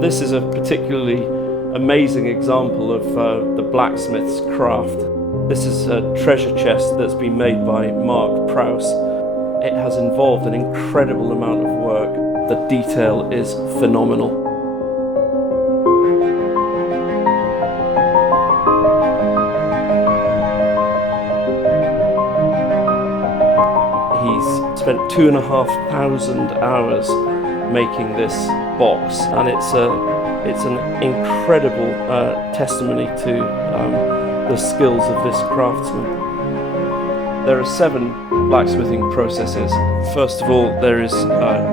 This is a particularly amazing example of the blacksmith's craft. This is a treasure chest that's been made by Mark Prowse. It has involved an incredible amount of work. The detail is phenomenal. He's spent 2,500 hours making this box, and it's an incredible testimony to the skills of this craftsman. There are 7 blacksmithing processes. First of all, there is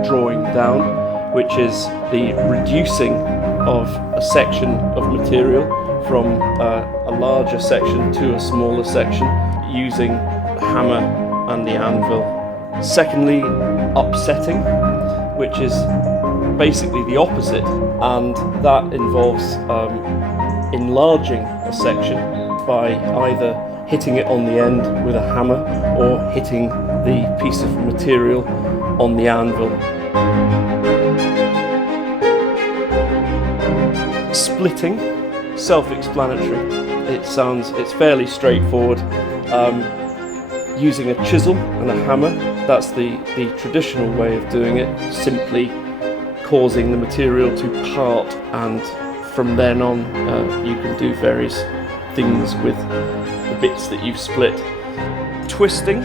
drawing down, which is the reducing of a section of material from a larger section to a smaller section using the hammer and the anvil. Secondly, upsetting, which is basically the opposite, and that involves enlarging a section by either hitting it on the end with a hammer or hitting the piece of material on the anvil. Splitting, self-explanatory. It's fairly straightforward. Using a chisel and a hammer, that's the traditional way of doing it, simply causing the material to part, and from then on you can do various things with the bits that you've split. Twisting,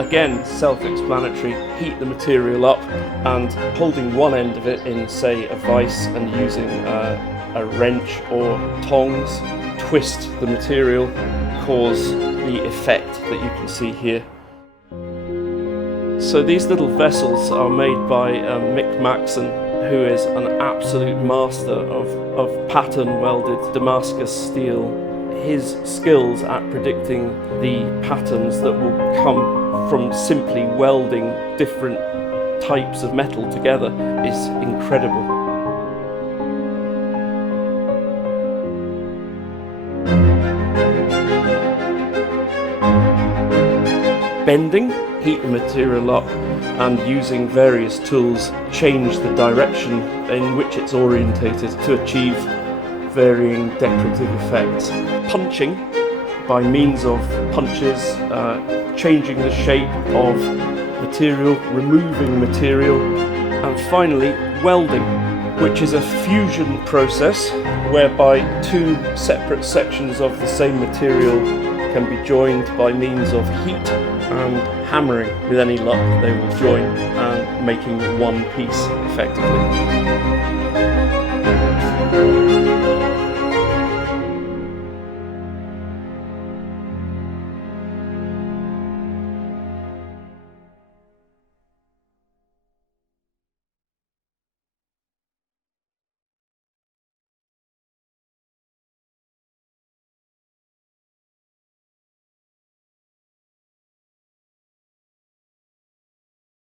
again self-explanatory. Heat the material up and holding one end of it in, say, a vise, and using a wrench or tongs, twist the material, cause the effect that you can see here. So these little vessels are made by Mick Maxon, who is an absolute master of pattern welded Damascus steel. His skills at predicting the patterns that will come from simply welding different types of metal together is incredible. Bending, heat the material up, and using various tools change the direction in which it's orientated to achieve varying decorative effects. Punching, by means of punches, changing the shape of material, removing material. And finally, welding, which is a fusion process whereby 2 separate sections of the same material can be joined by means of heat and hammering. With any luck, they will join, and making one piece effectively.